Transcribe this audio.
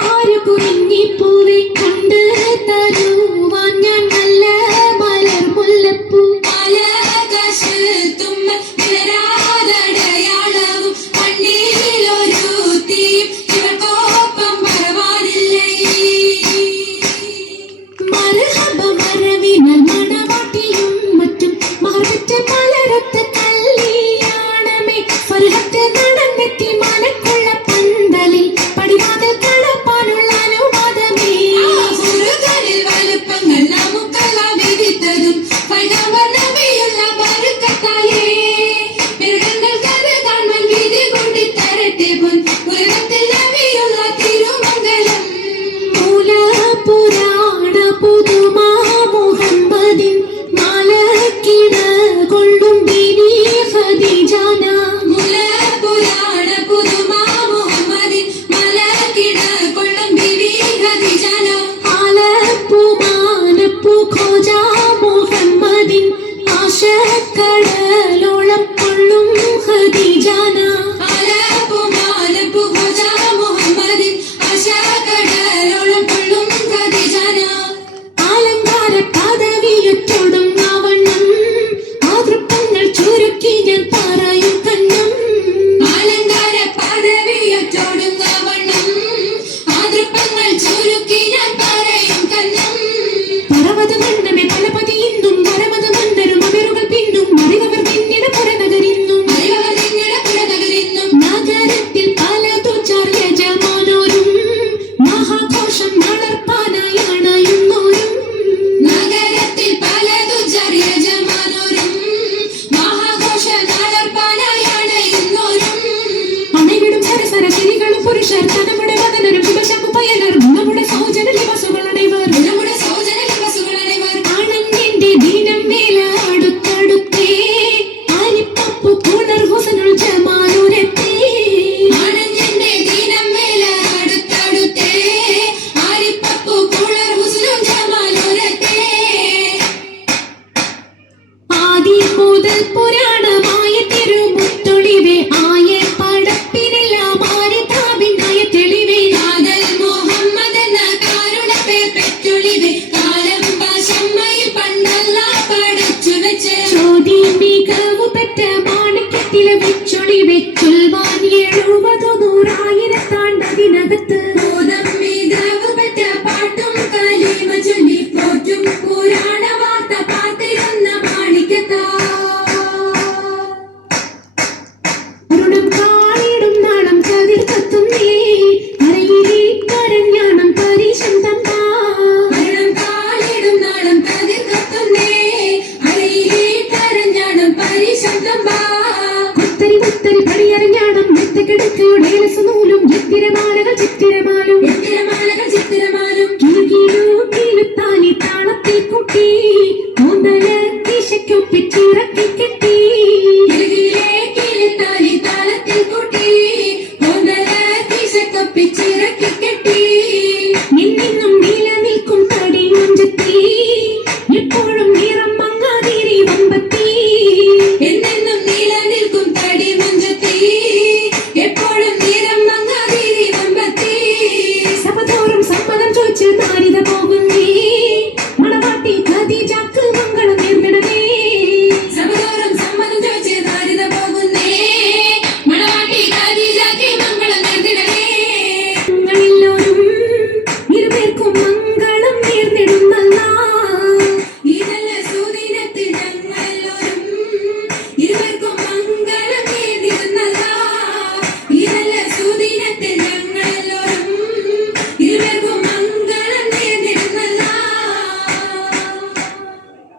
ആരു കുഞ്ഞിപ്പൂവെ കൊണ്ട് തരുവാൻ ഞാൻ നല്ല മലർ മുല്ലപ്പൂ ആകാശത്തും വിളരാതടയാളവും കണ്ണിലൊരു തീയും ഇവർക്കൊപ്പം പറവാനില്ലേ മരഹബ മരവിന മണവാട്ടിയും മറ്റും മഹർവറ്റ മലരത്ത് കല്യാണമേ ഫർഹത്ത് നടന്നെത്തി മനക്കുള്ള പന്തലിൽ പടിവാതിൽ കടപ്പാനുള്ള അനുവാദമേ മുരുകനിൽ വലുപ്പങ്ങൾ നമുക്കെല്ലാം വിധിത്തതും പൈതാവർണ്ണമേയുള്ള ബർക്കത്തായേ മൃഗങ്ങൾ കഥ കാണാൻ വിധി കൊണ്ടി തരട്ടെ പൊൻ ഉലകത്തിൽ നബിയുള്ള തിരുമംഗലം മൂല പുരാണ പുതുമാ മുഹമ്മദിൻ മാലക്കിട കൊള്ളും ബീവി ഖദീജാന മുലപുരാണ പുതുമാ മുഹമ്മദിൻ മലക്കിട കൊള്ളും ബിവി ഖദീജാന ആലപ്പു മാനപ്പു ഖോജ മുഹമ്മദിൻ ആശക്കടലോളം കൊള്ളും ഖദീജാന ആലപ്പു മാലപ്പു ഖോജ മുഹമ്മദിൻ ആശാകടലോളം കൊള്ളും ഖദീജാന അലങ്കാര പദവിയൊറ്റോടും ആവണ്ണം മാതൃപ്പങ്ങൾ ചുരുക്കി ഞാൻ പറയും കണ്ണം അലങ്കാര പദവിയൊറ്റോടുന്ന വണ്ണം മാതൃപ്പങ്ങൾ ചുരുക്കി ഞാൻ പറയും കന്നം പർവ്വത മണ്ണമേ പലപതി ഇന്നും മരമത മന്നരും അവരുകൾ പിന്നും മറിവർ പിന്നിട പുറനഗരിന്നും അറിവർ നിങ്ങളുടെ പുറനഗരിന്നും നഗരത്തിൽ പലതു യജമാനോരും മഹാഘോഷം നടപ്പാനായണയുന്നോരും നഗരത്തിൽ പലതു യജമാനോരും മഹാഘോഷ നടപ്പാനായാണ് ഇന്നോരും അണവിടും സരസര ശരികളും പുരുഷർ തനമുട